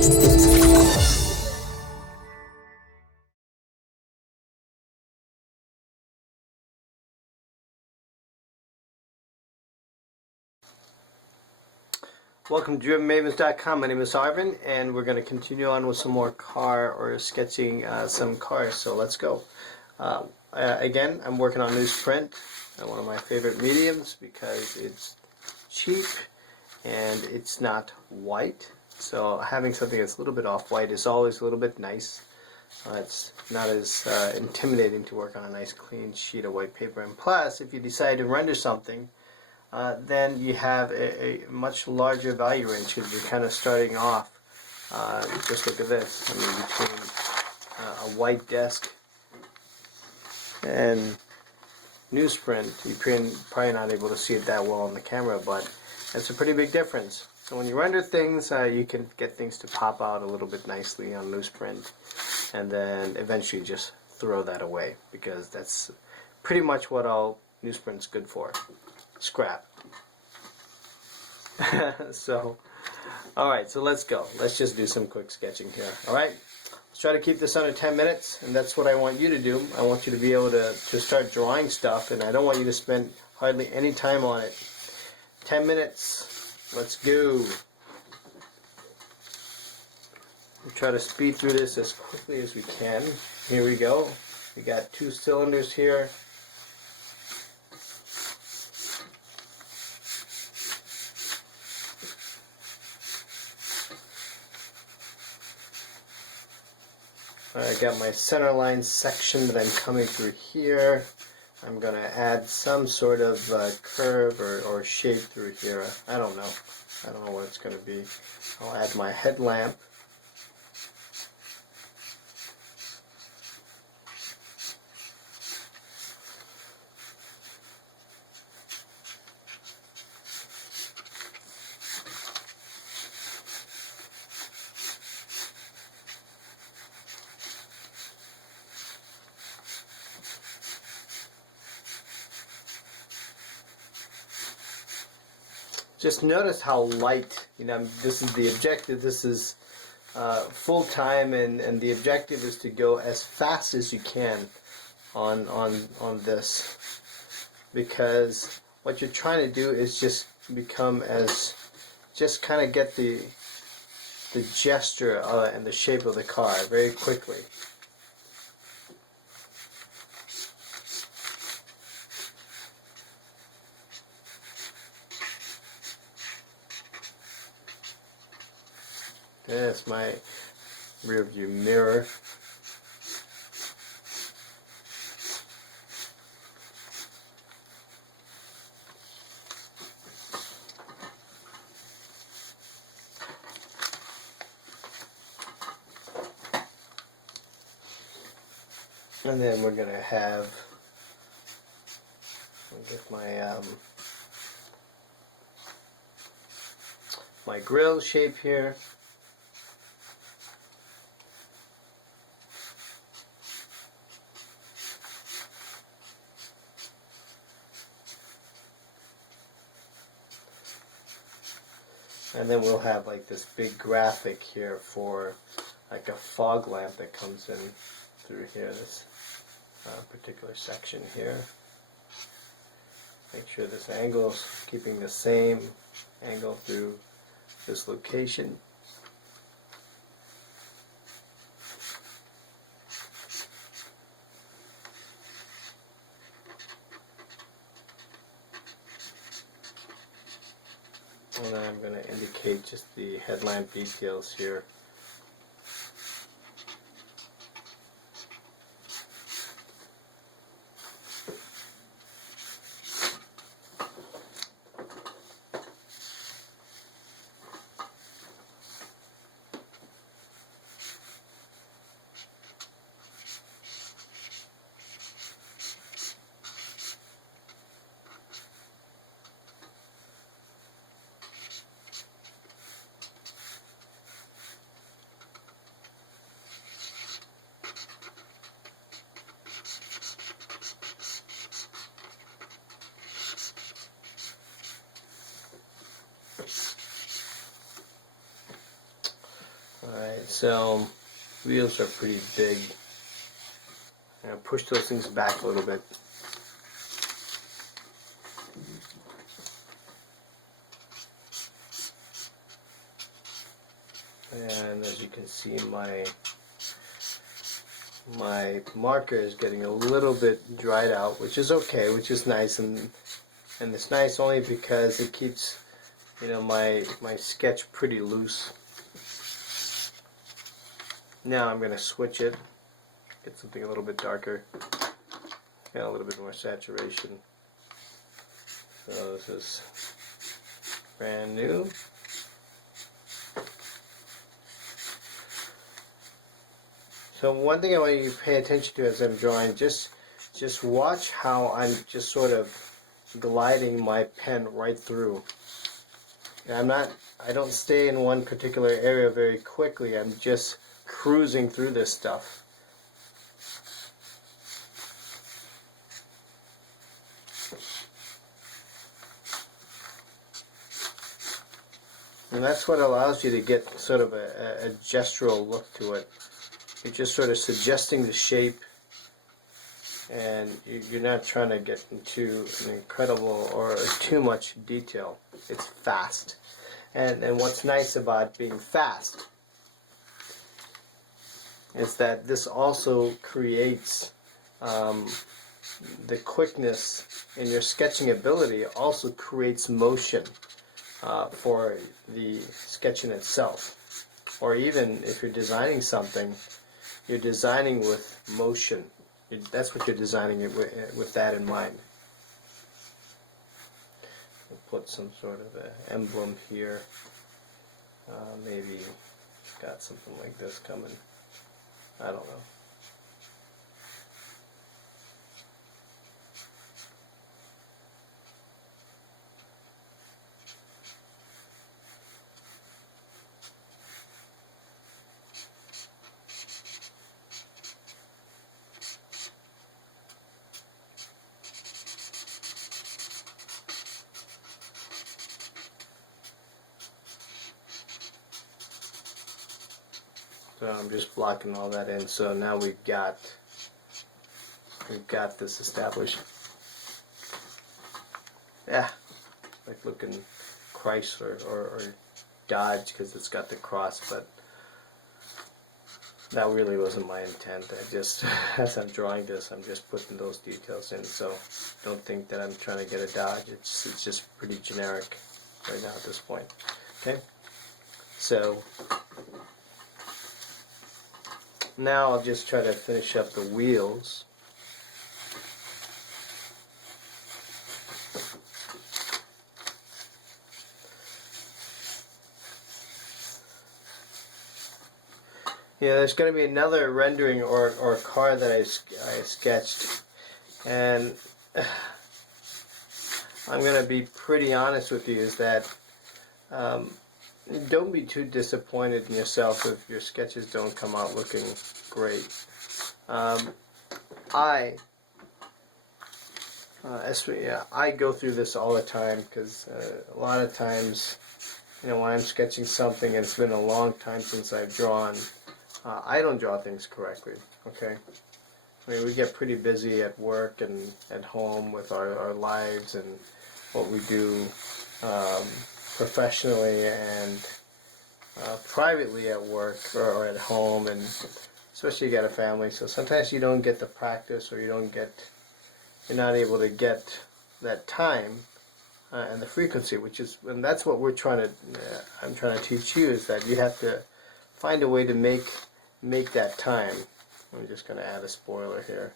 Welcome to DrivenMavens.com. My name is Arvin, and we're going to continue on with some more car or sketching some cars. So let's go. Again, I'm working on newsprint, one of my favorite mediums because it's cheap and it's not white. So having something that's a little bit off-white is always a little bit nice. It's not as intimidating to work on a nice clean sheet of white paper. And plus, if you decide to render something, then you have a much larger value range because you're kind of starting off. Just look at this. I mean, between a white desk and newsprint, you're probably not able to see it that well on the camera, but it's a pretty big difference. So when you render things, you can get things to pop out a little bit nicely on newsprint, and then eventually just throw that away because that's pretty much what all newsprint's good for. Scrap. So, alright, so let's go. Let's just do some quick sketching here. Alright, let's try to keep this under 10 minutes, and that's what I want you to do. I want you to be able to start drawing stuff, and I don't want you to spend hardly any time on it. 10 minutes. Let's go. We'll try to speed through this as quickly as we can. Here we go. We got 2 cylinders here. I got my center line section that I'm coming through here. I'm going to add some sort of curve or shape through here. I don't know. I don't know what it's going to be. I'll add my headlamp. Just notice how light, this is the objective, this is full time, and the objective is to go as fast as you can on this, because what you're trying to do is just just kind of get the gesture and the shape of the car very quickly. That's my rear view mirror. And then we're going to have, I'll get my grill shape here. And then we'll have like this big graphic here for like a fog lamp that comes in through here, this particular section here. Make sure this angle is keeping the same angle through this location. And then I'm going to indicate just the headlamp details here. Alright, so wheels are pretty big. I'm going to push those things back a little bit. And as you can see, my marker is getting a little bit dried out, which is okay, which is nice, and it's nice only because it keeps, you know, my sketch pretty loose. Now I'm going to switch it, get something a little bit darker, get a little bit more saturation. So this is brand new. So one thing I want you to pay attention to as I'm drawing, just watch how I'm just sort of gliding my pen right through. And I don't stay in one particular area very quickly. I'm just cruising through this stuff. And that's what allows you to get sort of a gestural look to it. You're just sort of suggesting the shape, and you're not trying to get into an incredible or too much detail. It's fast. And what's nice about being fast is that this also creates the quickness in your sketching ability, also creates motion for the sketching itself. Or even if you're designing something, you're designing with motion. That's what you're designing it with that in mind. We'll put some sort of an emblem here. Maybe got something like this coming. I don't know. So I'm just blocking all that in. So now we've got this established. Yeah, like looking Chrysler or Dodge because it's got the cross, but that really wasn't my intent. I just, as I'm drawing this, I'm just putting those details in. So don't think that I'm trying to get a Dodge. It's just pretty generic right now at this point. Okay, so now I'll just try to finish up the wheels. Yeah, there's going to be another rendering or car that I sketched, and I'm going to be pretty honest with you, is that don't be too disappointed in yourself if your sketches don't come out looking great. I go through this all the time because a lot of times, you know, when I'm sketching something and it's been a long time since I've drawn, I don't draw things correctly, okay? I mean, we get pretty busy at work and at home with our lives and what we do professionally and privately at work or at home, and especially you got a family, so sometimes you don't get the practice, or you're not able to get that time and the frequency, and that's what I'm trying to teach you, is that you have to find a way to make that time. I'm just going to add a spoiler here,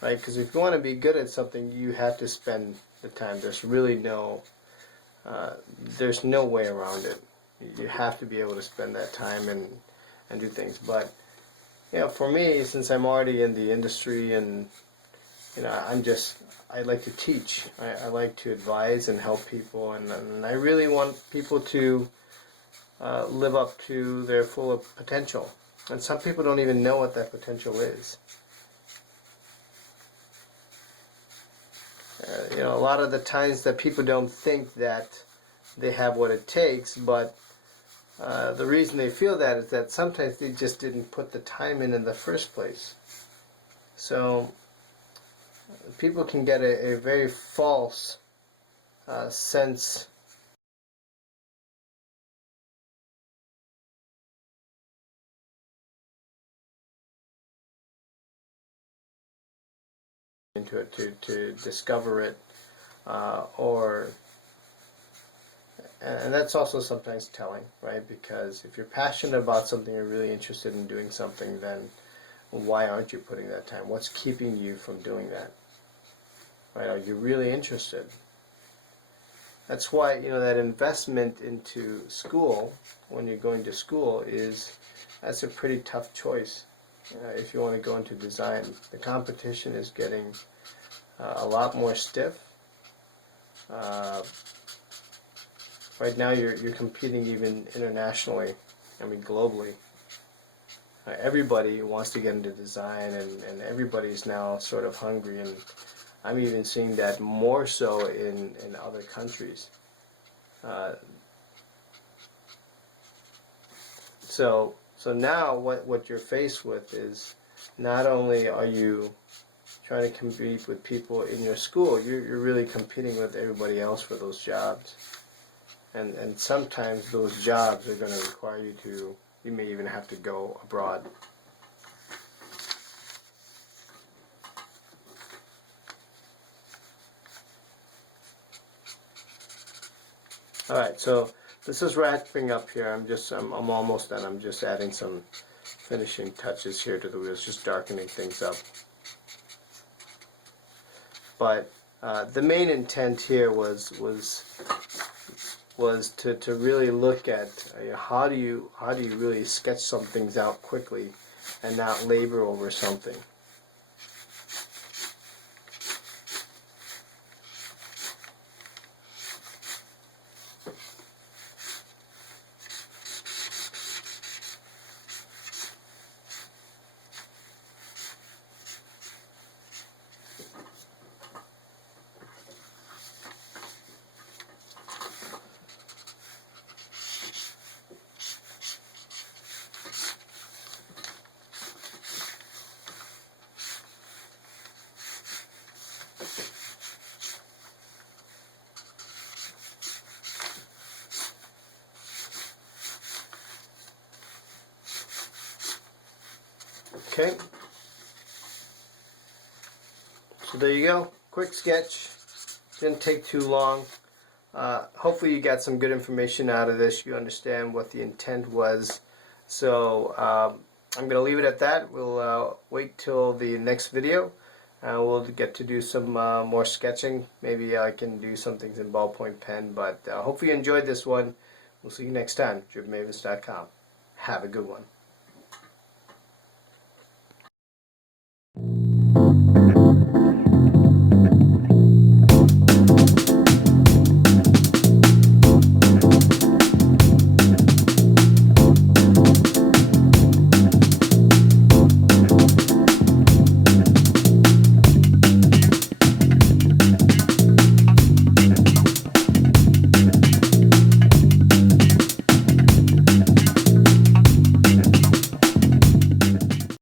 right? Because if you want to be good at something, you have to spend the time. There's really there's no way around it. You have to be able to spend that time and do things. But you know, for me, since I'm already in the industry, and you know, I like to teach. I like to advise and help people, and I really want people to live up to their full potential. And some people don't even know what that potential is. You know, a lot of the times that people don't think that they have what it takes, but the reason they feel that is that sometimes they just didn't put the time in the first place. So people can get a very false sense into it to discover it, and that's also sometimes telling, right? Because if you're passionate about something, you're really interested in doing something, then why aren't you putting that time? What's keeping you from doing that? Right? Are you really interested? That's why, that investment into school, when you're going to school, that's a pretty tough choice. If you want to go into design, the competition is getting a lot more stiff. Right now, you're competing even internationally. I mean, globally. Everybody wants to get into design, and everybody's now sort of hungry, and I'm even seeing that more so in other countries. So now what you're faced with is, not only are you trying to compete with people in your school, you're really competing with everybody else for those jobs. And sometimes those jobs are going to require you may even have to go abroad. Alright, so this is wrapping up here. I'm almost done. I'm just adding some finishing touches here to the wheels, just darkening things up. But the main intent here was to really look at how do you really sketch some things out quickly and not labor over something. Okay, so there you go. Quick sketch. Didn't take too long. Hopefully you got some good information out of this. You understand what the intent was. So I'm going to leave it at that. We'll wait till the next video. We'll get to do some more sketching. Maybe I can do some things in ballpoint pen. But hopefully you enjoyed this one. We'll see you next time. DrivenMavens.com. Have a good one.